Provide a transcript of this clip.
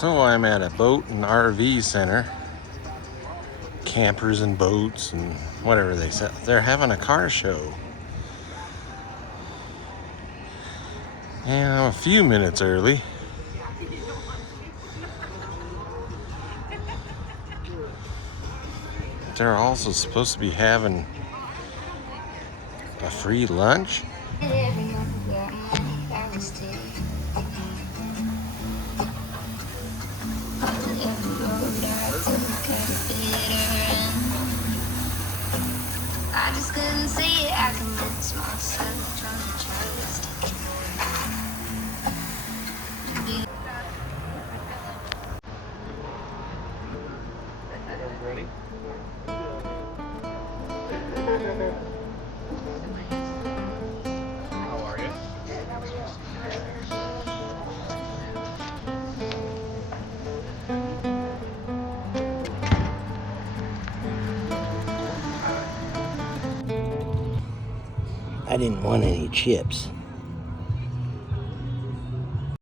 So I'm at a boat and RV center. Campers and boats and whatever they said. They're having a car show. And I'm a few minutes early. They're also supposed to be having a free lunch. I just couldn't see it. I convinced myself trying to trust. Ready? How are you? I didn't want any chips.